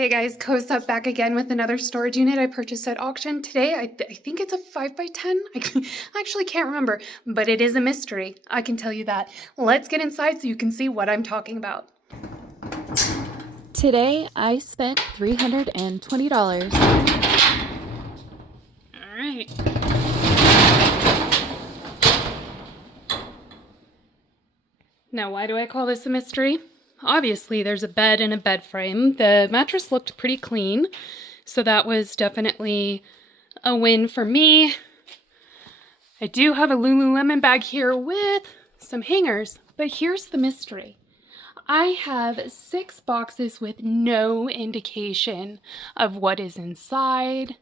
Hey guys, Co's up back again with another storage unit I purchased at auction today. I think it's a 5x10. I actually can't remember, but it is a mystery. I can tell you that. Let's get inside so you can see what I'm talking about. Today I spent $320. All right. Now, why do I call this a mystery? Obviously, there's a bed and a bed frame. The mattress looked pretty clean, so that was definitely a win for me. I do have a Lululemon bag here with some hangers, but here's the mystery. I have 6 boxes with no indication of what is inside.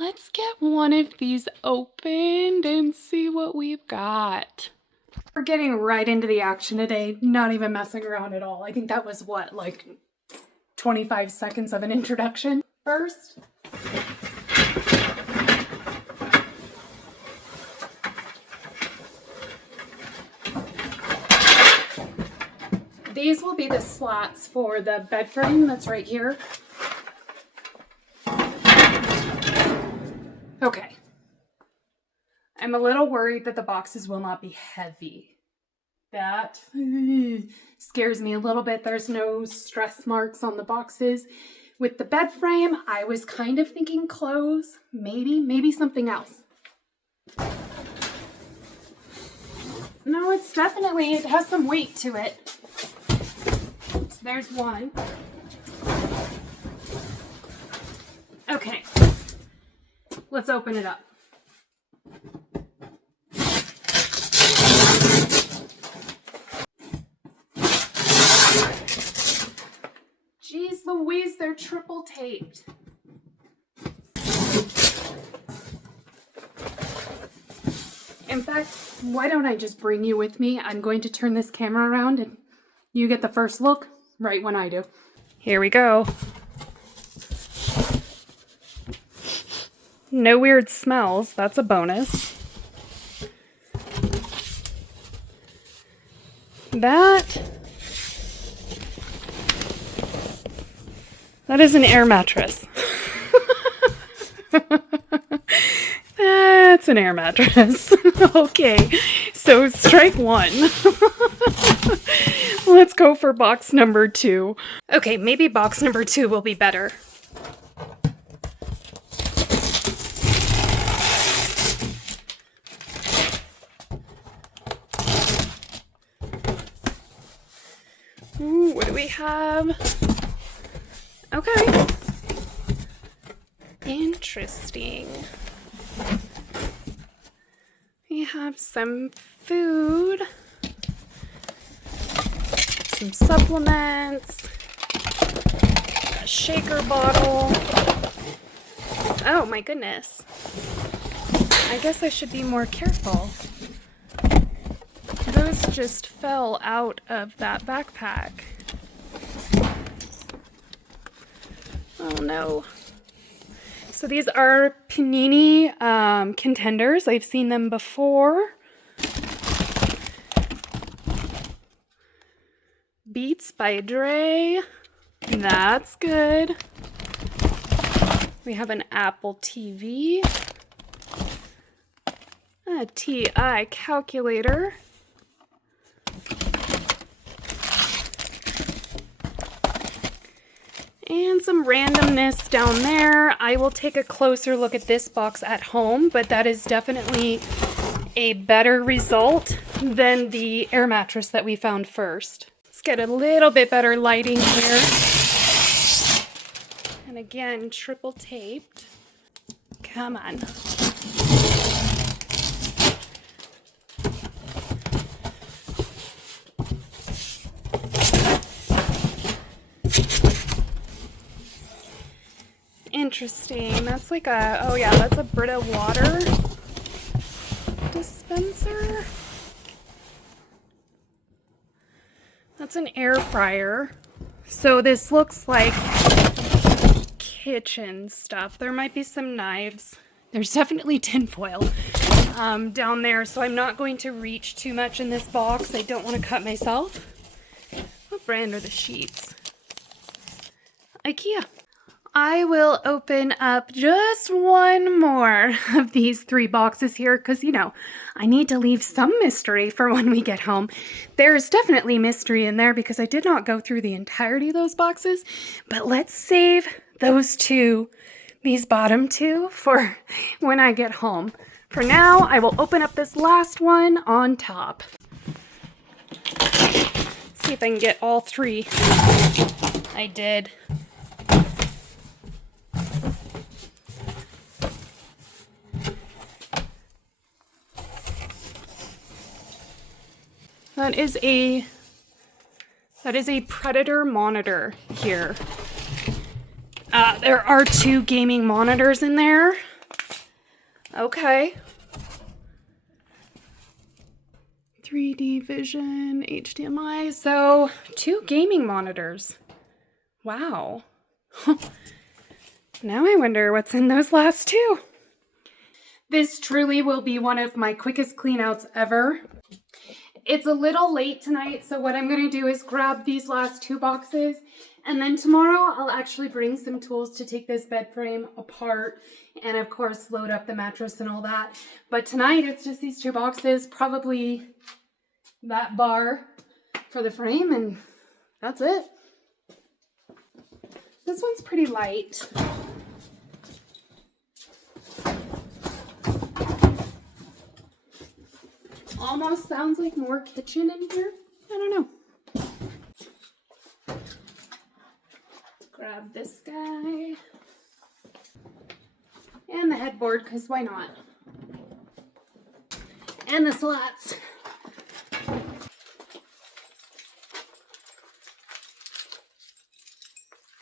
Let's get one of these opened and see what we've got. We're getting right into the action today, not even messing around at all. I think that was what, like 25 seconds of an introduction. First, these will be the slats for the bed frame that's right here. Okay. I'm a little worried that the boxes will not be heavy. That scares me a little bit. There's no stress marks on the boxes. With the bed frame, I was kind of thinking clothes, maybe something else. No, it has some weight to it. So there's one. Okay, let's open it up. Jeez Louise, they're triple taped. In fact, why don't I just bring you with me? I'm going to turn this camera around and you get the first look right when I do. Here we go. No weird smells, that's a bonus. That is an air mattress. That's an air mattress. Okay, so strike one. Let's go for box number 2. Okay, maybe box number 2 will be better. Ooh, what do we have? Okay. Interesting. We have some food, some supplements, a shaker bottle. Oh my goodness. I guess I should be more careful. Those just fell out of that backpack. Oh no. So these are Panini contenders. I've seen them before. Beats by Dre. That's good. We have an Apple TV. A TI calculator. And some randomness down there. I will take a closer look at this box at home, but that is definitely a better result than the air mattress that we found first. Let's get a little bit better lighting here. And again, triple taped. Come on. Interesting. That's like that's a Brita water dispenser. That's an air fryer. So this looks like kitchen stuff. There might be some knives. There's definitely tinfoil down there, so I'm not going to reach too much in this box. I don't want to cut myself. What brand are the sheets? IKEA. I will open up just one more of these 3 boxes here because, you know, I need to leave some mystery for when we get home. There's definitely mystery in there because I did not go through the entirety of those boxes, but let's save those 2, these bottom 2, for when I get home. For now, I will open up this last one on top. See if I can get all 3. I did. That is a Predator monitor here. There are 2 gaming monitors in there. Okay. 3D vision, HDMI. So 2 gaming monitors. Wow. Now I wonder what's in those last 2. This truly will be one of my quickest cleanouts ever. It's a little late tonight, so what I'm going to do is grab these last 2 boxes, and then tomorrow I'll actually bring some tools to take this bed frame apart and, of course, load up the mattress and all that. But tonight it's just these 2 boxes, probably that bar for the frame, and that's it. This one's pretty light. Almost sounds like more kitchen in here. I don't know. Grab this guy. And the headboard, because why not? And the slats.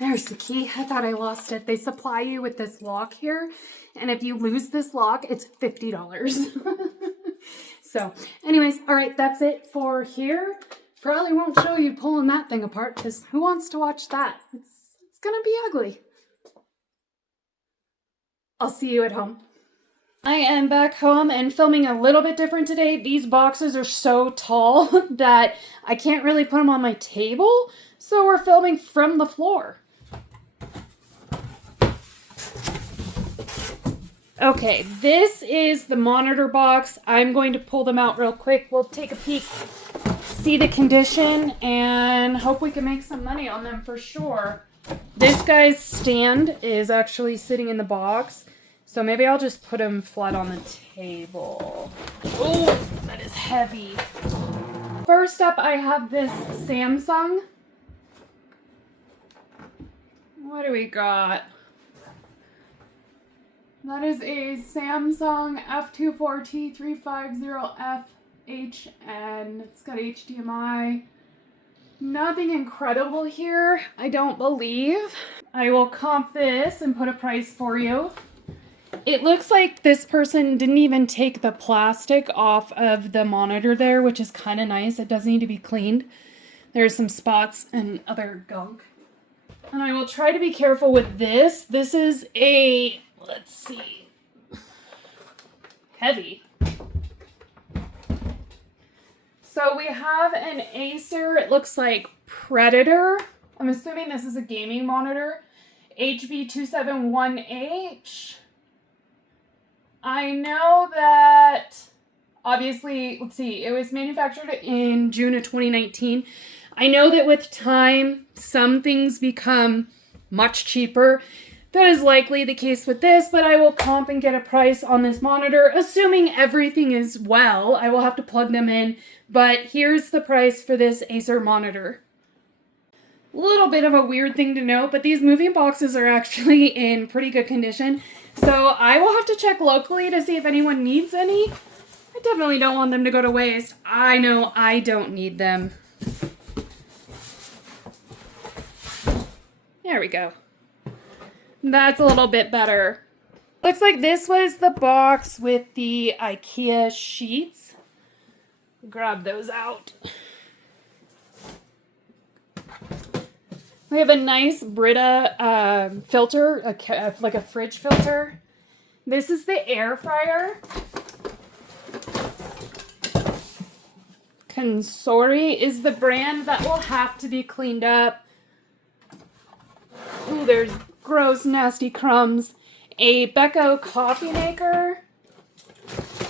There's the key. I thought I lost it. They supply you with this lock here, and if you lose this lock, it's $50. So, anyways, all right, that's it for here. Probably won't show you pulling that thing apart because who wants to watch that? It's gonna be ugly. I'll see you at home. I am back home and filming a little bit different today. These boxes are so tall that I can't really put them on my table, so we're filming from the floor. Okay, this is the monitor box. I'm going to pull them out real quick. We'll take a peek, see the condition, and hope we can make some money on them for sure. This guy's stand is actually sitting in the box, so maybe I'll just put him flat on the table. Oh, that is heavy. First up, I have this Samsung. What do we got? That is a Samsung F24T350FHN. It's got HDMI. Nothing incredible here, I don't believe. I will comp this and put a price for you. It looks like this person didn't even take the plastic off of the monitor there, which is kind of nice. It does need to be cleaned. There's some spots and other gunk. And I will try to be careful with this. This is a... let's see. Heavy. So we have an Acer, it looks like Predator. I'm assuming this is a gaming monitor. HB271H. I know that, obviously, let's see, it was manufactured in June of 2019. I know that with time, some things become much cheaper. That is likely the case with this, but I will comp and get a price on this monitor. Assuming everything is well, I will have to plug them in, but here's the price for this Acer monitor. A little bit of a weird thing to note, but these moving boxes are actually in pretty good condition, so I will have to check locally to see if anyone needs any. I definitely don't want them to go to waste. I know I don't need them. There we go. That's a little bit better. Looks like this was the box with the IKEA sheets. Grab those out. We have a nice Brita filter, like a fridge filter. This is the air fryer. Consori is the brand that will have to be cleaned up. Ooh, there's gross, nasty crumbs. A Becco coffee maker.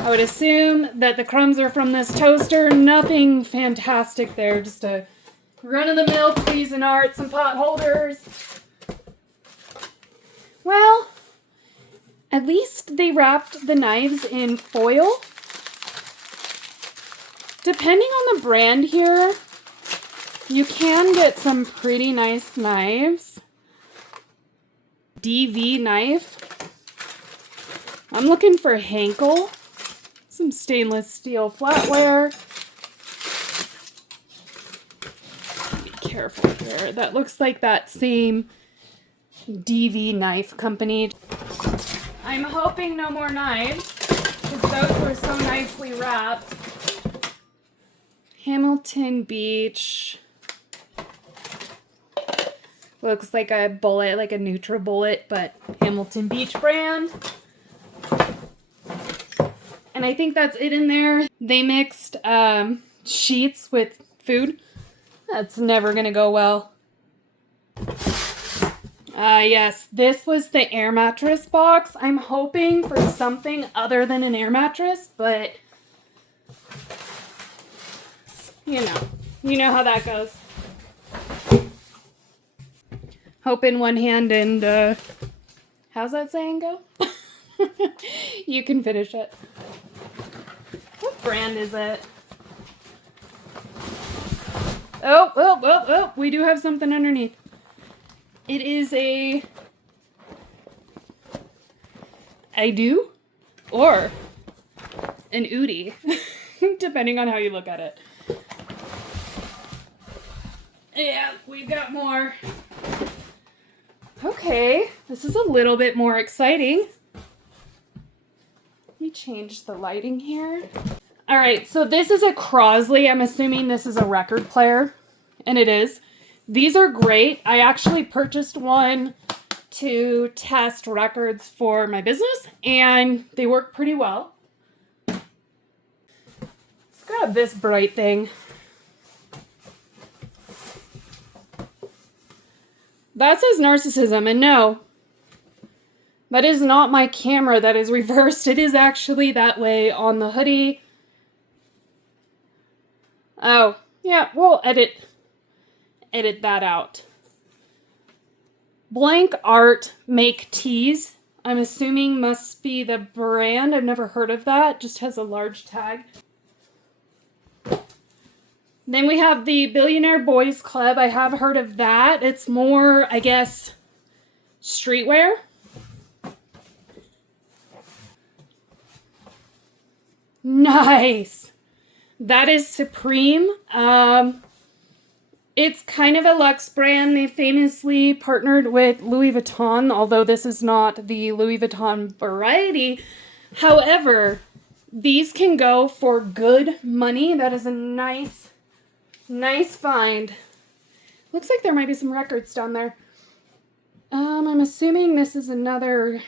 I would assume that the crumbs are from this toaster. Nothing fantastic there. Just a run-of-the-mill Cuisinart, some pot holders. Well, at least they wrapped the knives in foil. Depending on the brand here, you can get some pretty nice knives. DV knife. I'm looking for Henkel. Some stainless steel flatware. Be careful here. That looks like that same DV knife company. I'm hoping no more knives, because those were so nicely wrapped. Hamilton Beach. Looks like a bullet, like a NutriBullet, but Hamilton Beach brand. And I think that's it in there. They mixed sheets with food. That's never gonna go well. Yes, this was the air mattress box. I'm hoping for something other than an air mattress, but you know how that goes. Hope in one hand and, how's that saying go? You can finish it. What brand is it? Oh, we do have something underneath. It is a I do or an Udi, depending on how you look at it. Yeah, we've got more. Okay, this is a little bit more exciting. Let me change the lighting here. All right, so this is a Crosley. I'm assuming this is a record player, and it is. These are great. I actually purchased one to test records for my business, and they work pretty well. Let's grab this bright thing. That says narcissism, and no, that is not my camera that is reversed. It is actually that way on the hoodie. Oh, yeah, we'll edit that out. Blank Art make tees. I'm assuming must be the brand. I've never heard of that. Just has a large tag. Then we have the Billionaire Boys Club. I have heard of that. It's more, I guess, streetwear. Nice. That is Supreme. It's kind of a luxe brand. They famously partnered with Louis Vuitton, although this is not the Louis Vuitton variety. However, these can go for good money. That is a nice find. Looks like there might be some records down there. I'm assuming this is another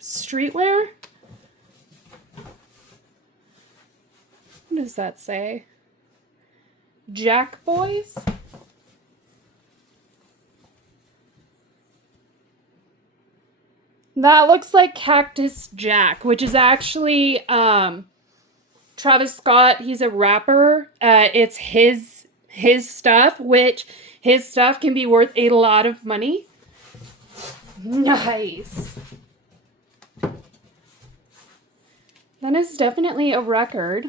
streetwear. What does that say? Jack Boys? That looks like Cactus Jack, which is actually Travis Scott. He's a rapper. It's his stuff, which his stuff can be worth a lot of money. Nice. That is definitely a record.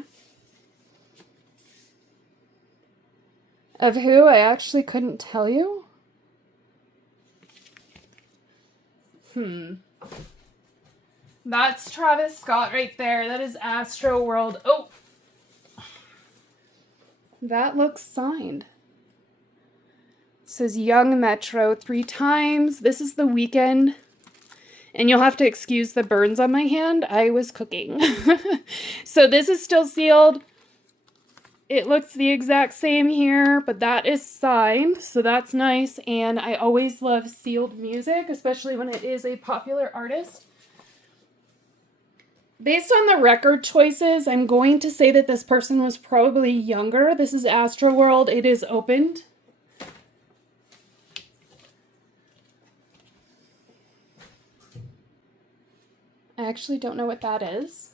Of who? I actually couldn't tell you. That's Travis Scott right there. That is Astro World. Oh! That looks signed. It says Young Metro 3 times. This is The Weeknd. And you'll have to excuse the burns on my hand. I was cooking. So this is still sealed. It looks the exact same here, but that is signed, so that's nice. And I always love sealed music, especially when it is a popular artist. Based on the record choices, I'm going to say that this person was probably younger. This is Astroworld. It is opened. actually don't know what that is.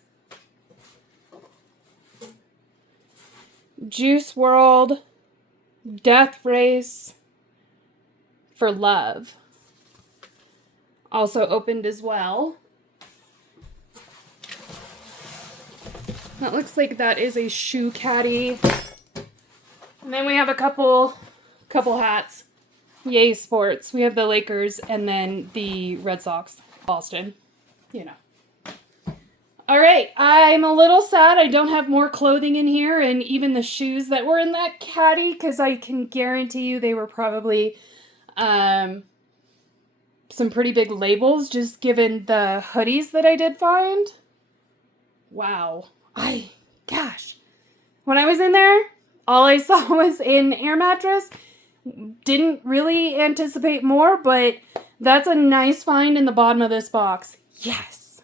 Juice World Death Race for Love. Also opened as well. That looks like that is a shoe caddy. And then we have a couple hats. Yay Sports. We have the Lakers and then the Red Sox. Boston. You know. All right. I'm a little sad I don't have more clothing in here and even the shoes that were in that caddy, because I can guarantee you they were probably some pretty big labels, just given the hoodies that I did find. Wow. Gosh. When I was in there, all I saw was an air mattress. Didn't really anticipate more, but that's a nice find in the bottom of this box. Yes.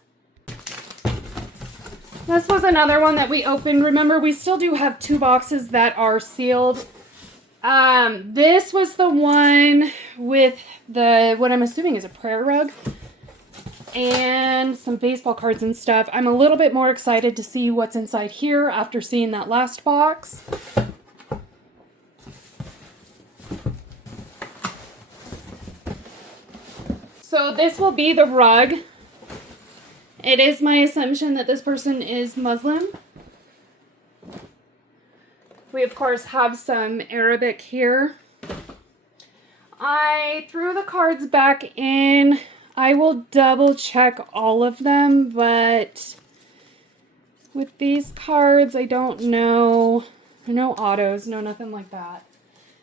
This was another one that we opened. Remember, we still do have 2 boxes that are sealed. This was the one with what I'm assuming is a prayer rug and some baseball cards and stuff. I'm a little bit more excited to see what's inside here after seeing that last box. So this will be the rug. It is my assumption that this person is Muslim. We, of course, have some Arabic here. I threw the cards back in. I will double check all of them, but with these cards, I don't know. No autos, no nothing like that.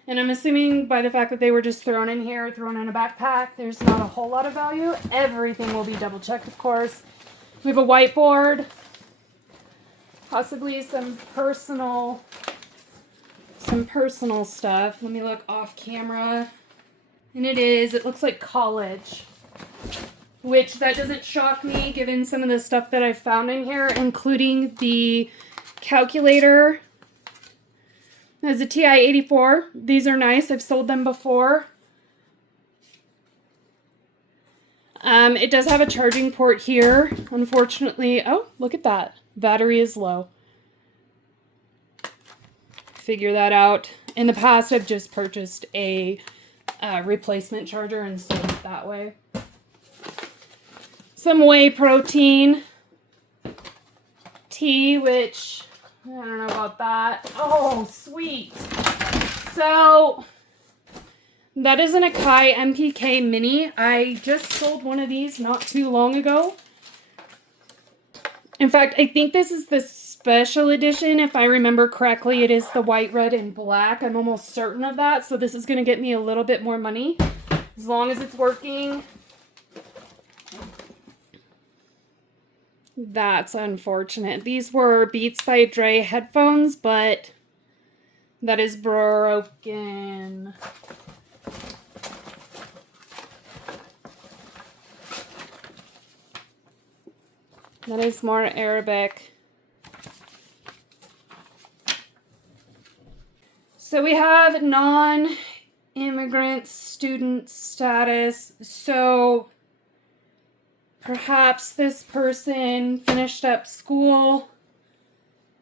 And I'm assuming by the fact that they were just thrown in here, thrown in a backpack, there's not a whole lot of value. Everything will be double checked, of course. We have a whiteboard, possibly some personal stuff. Let me look off camera. And it looks like college, which that doesn't shock me given some of the stuff that I've found in here, including the calculator. There's a TI-84. These are nice. I've sold them before. It does have a charging port here. Unfortunately, oh, look at that. Battery is low. Figure that out. In the past, I've just purchased a replacement charger and sold it that way. Some whey protein. Tea, which I don't know about that. Oh, sweet. So that is an Akai MPK Mini. I just sold one of these not too long ago. In fact, I think this is the special edition. If I remember correctly, it is the white, red, and black. I'm almost certain of that. So this is going to get me a little bit more money as long as it's working. That's unfortunate. These were Beats by Dre headphones, but that is broken. That is more Arabic. So we have non-immigrant student status. So perhaps this person finished up school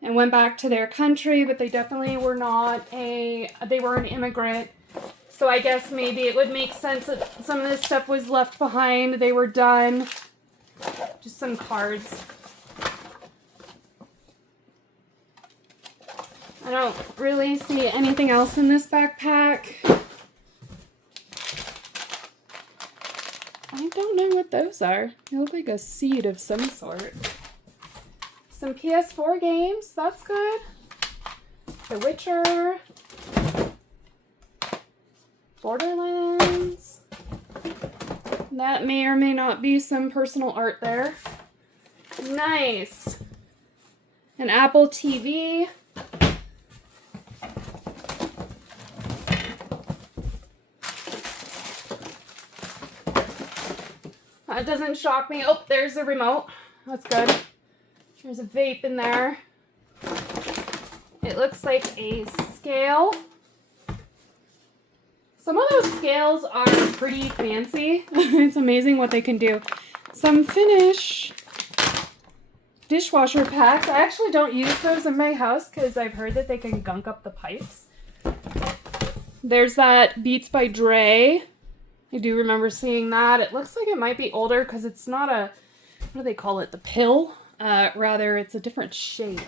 and went back to their country, but they definitely were they were an immigrant. So I guess maybe it would make sense that some of this stuff was left behind. They were done. Just some cards. I don't really see anything else in this backpack. I don't know what those are. They look like a seed of some sort. Some PS4 games. That's good. The Witcher. Borderlands. That may or may not be some personal art there. Nice. An Apple TV. That doesn't shock me. Oh, there's the remote. That's good. There's a vape in there. It looks like a scale. Some of those scales are pretty fancy. It's amazing what they can do. Some Finish. dishwasher packs. I actually don't use those in my house because I've heard that they can gunk up the pipes. There's that Beats by Dre. I do remember seeing that. It looks like it might be older because it's not a, what do they call it? The pill? Rather, it's a different shape.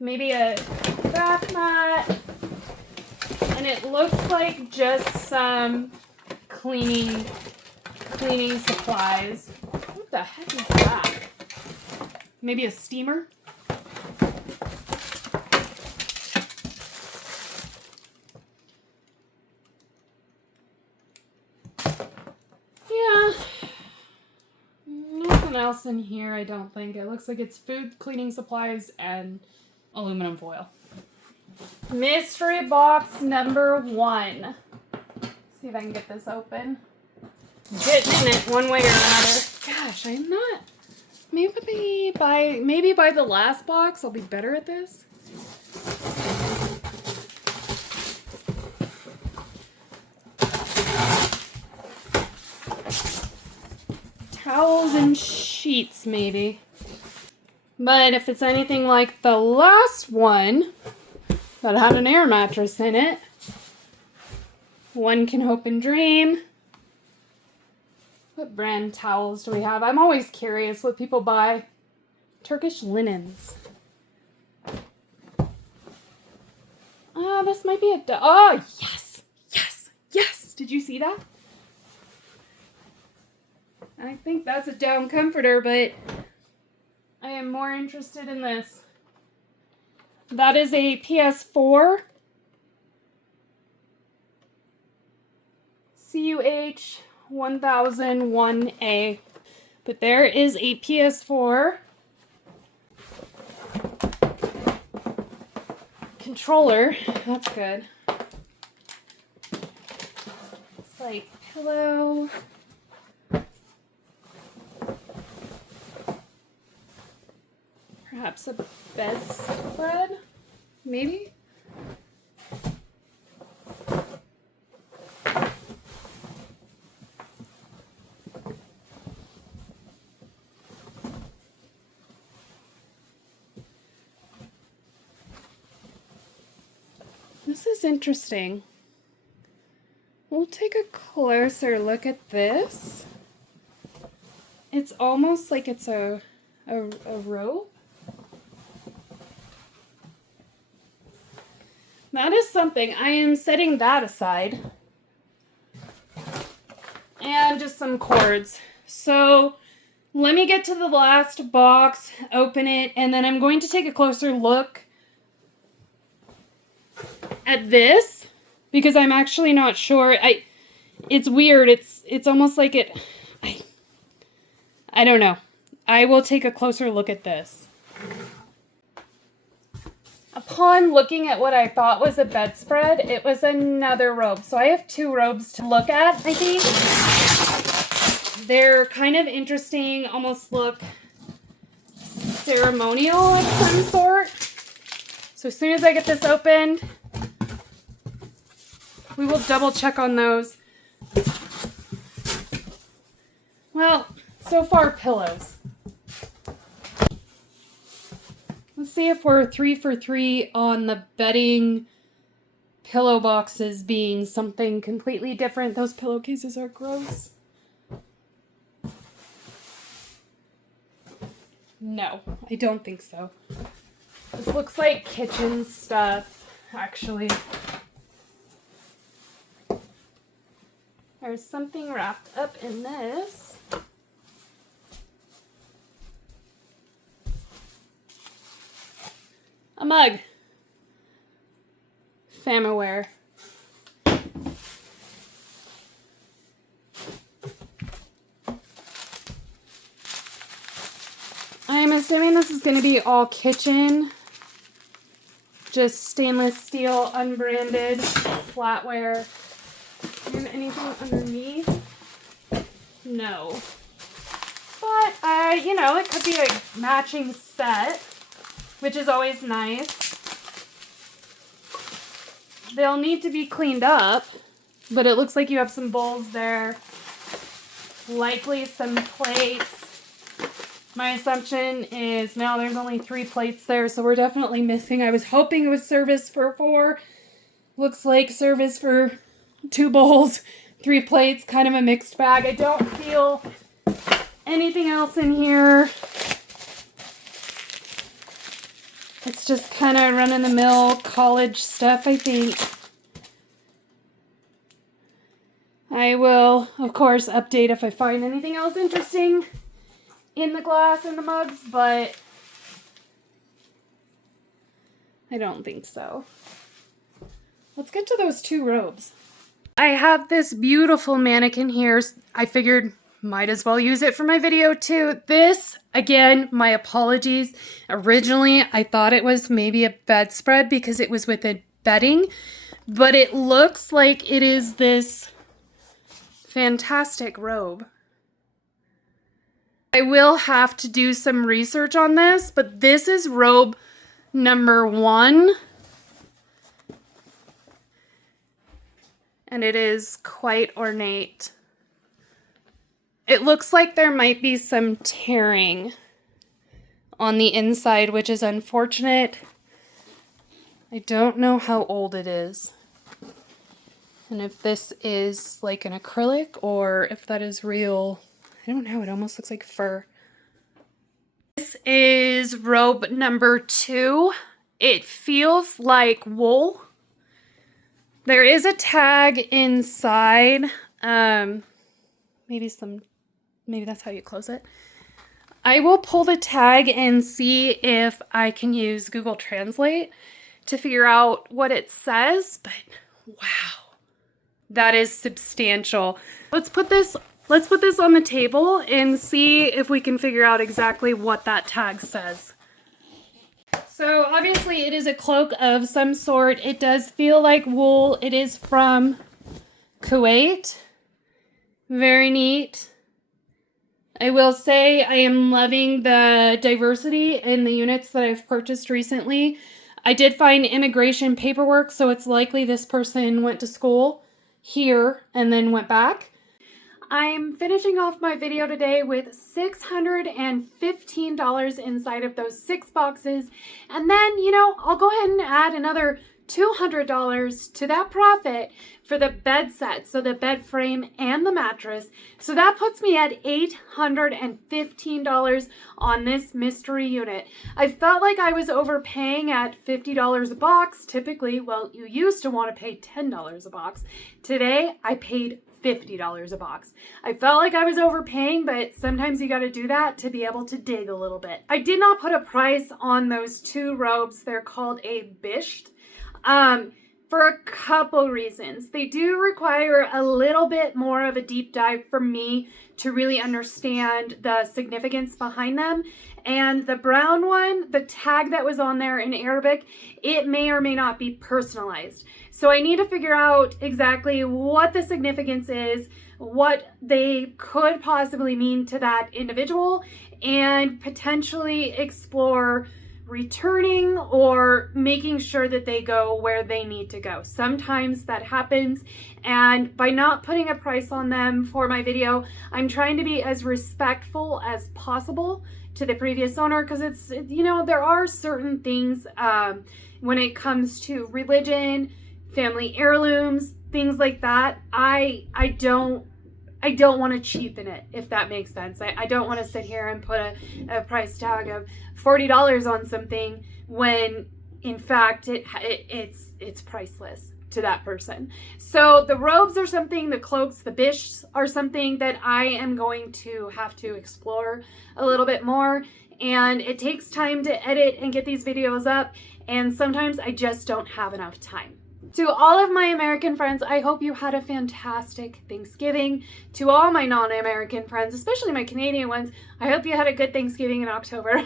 Maybe a bath mat. And it looks like just some cleaning supplies. What the heck is that? Maybe a steamer? Yeah. Nothing else in here, I don't think. It looks like it's food, cleaning supplies, and aluminum foil. Mystery box number 1. See if I can get this open. Getting in it one way or another. Gosh, I'm not. Maybe by the last box I'll be better at this. Towels and sheets, maybe. But if it's anything like the last one that had an air mattress in it, one can hope and dream. What brand towels do we have? I'm always curious what people buy. Turkish linens. This might be a... Oh, yes! Yes! Yes! Did you see that? I think that's a down comforter, but I am more interested in this. That is a PS4. CUH 1001A. But there is a PS4 controller. That's good. It's like pillow. Perhaps a bedspread, maybe? This is interesting. We'll take a closer look at this. It's almost like it's a robe. That is something. I am setting that aside. And just some cords. So let me get to the last box, open it, and then I'm going to take a closer look at this because I'm actually not sure. It's weird. It's almost like it. I don't know. I will take a closer look at this. Upon looking at what I thought was a bedspread, it was another robe. So I have 2 robes to look at, I think. They're kind of interesting, almost look ceremonial of some sort. So as soon as I get this opened, we will double check on those. Well, so far pillows. Let's see if we're 3 for 3 on the bedding pillow boxes being something completely different. Those pillowcases are gross. No, I don't think so. This looks like kitchen stuff, actually. There's something wrapped up in this. A mug. Famaware. I'm assuming this is going to be all kitchen. Just stainless steel, unbranded, flatware. And anything underneath? No. But, it could be a matching set, which is always nice. They'll need to be cleaned up, but it looks like you have some bowls there. Likely some plates. My assumption is now there's only 3 plates there, so we're definitely missing. I was hoping it was service for 4. Looks like service for 2 bowls, 3 plates, kind of a mixed bag. I don't feel anything else in here. It's just kind of run-of-the-mill college stuff, I think. I will, of course, update if I find anything else interesting in the glass and the mugs, but I don't think so. Let's get to those 2 robes. I have this beautiful mannequin here. I figured might as well use it for my video too. This, again, my apologies. Originally, I thought it was maybe a bedspread because it was with a bedding, but it looks like it is this fantastic robe. I will have to do some research on this, but this is robe number 1. And it is quite ornate. It looks like there might be some tearing on the inside, which is unfortunate. I don't know how old it is. And if this is like an acrylic or if that is real, I don't know. It almost looks like fur. This is robe number 2. It feels like wool. There is a tag inside. Maybe that's how you close it. I will pull the tag and see if I can use Google Translate to figure out what it says, but wow, that is substantial. Let's put this on the table and see if we can figure out exactly what that tag says. So obviously it is a cloak of some sort. It does feel like wool. It is from Kuwait. Very neat. I will say I am loving the diversity in the units that I've purchased recently. I did find immigration paperwork, so it's likely this person went to school here and then went back. I'm finishing off my video today with $615 inside of those 6 boxes. And then, I'll go ahead and add another $200 to that profit for the bed set, so the bed frame and the mattress. So that puts me at $815 on this mystery unit. I felt like I was overpaying at $50 a box. Typically, well, you used to want to pay $10 a box. Today, I paid $50 a box. I felt like I was overpaying, but sometimes you got to do that to be able to dig a little bit. I did not put a price on those 2 robes. They're called a bisht. For a couple reasons. They do require a little bit more of a deep dive for me to really understand the significance behind them. And the brown one, the tag that was on there in Arabic, it may or may not be personalized. So I need to figure out exactly what the significance is, what they could possibly mean to that individual, and potentially explore returning or making sure that they go where they need to go. Sometimes that happens, and by not putting a price on them for my video, I'm trying to be as respectful as possible to the previous owner, because it's, there are certain things when it comes to religion, family heirlooms, things like that. I don't want to cheapen it, if that makes sense. I don't want to sit here and put a price tag of $40 on something when in fact it's priceless to that person. So the robes are something, the cloaks, the bishts are something that I am going to have to explore a little bit more. And it takes time to edit and get these videos up, and sometimes I just don't have enough time. To all of my American friends, I hope you had a fantastic Thanksgiving. To all my non-American friends, especially my Canadian ones, I hope you had a good Thanksgiving in October.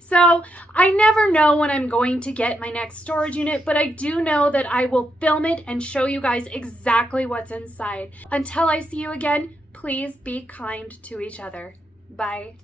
So I never know when I'm going to get my next storage unit, but I do know that I will film it and show you guys exactly what's inside. Until I see you again, please be kind to each other. Bye.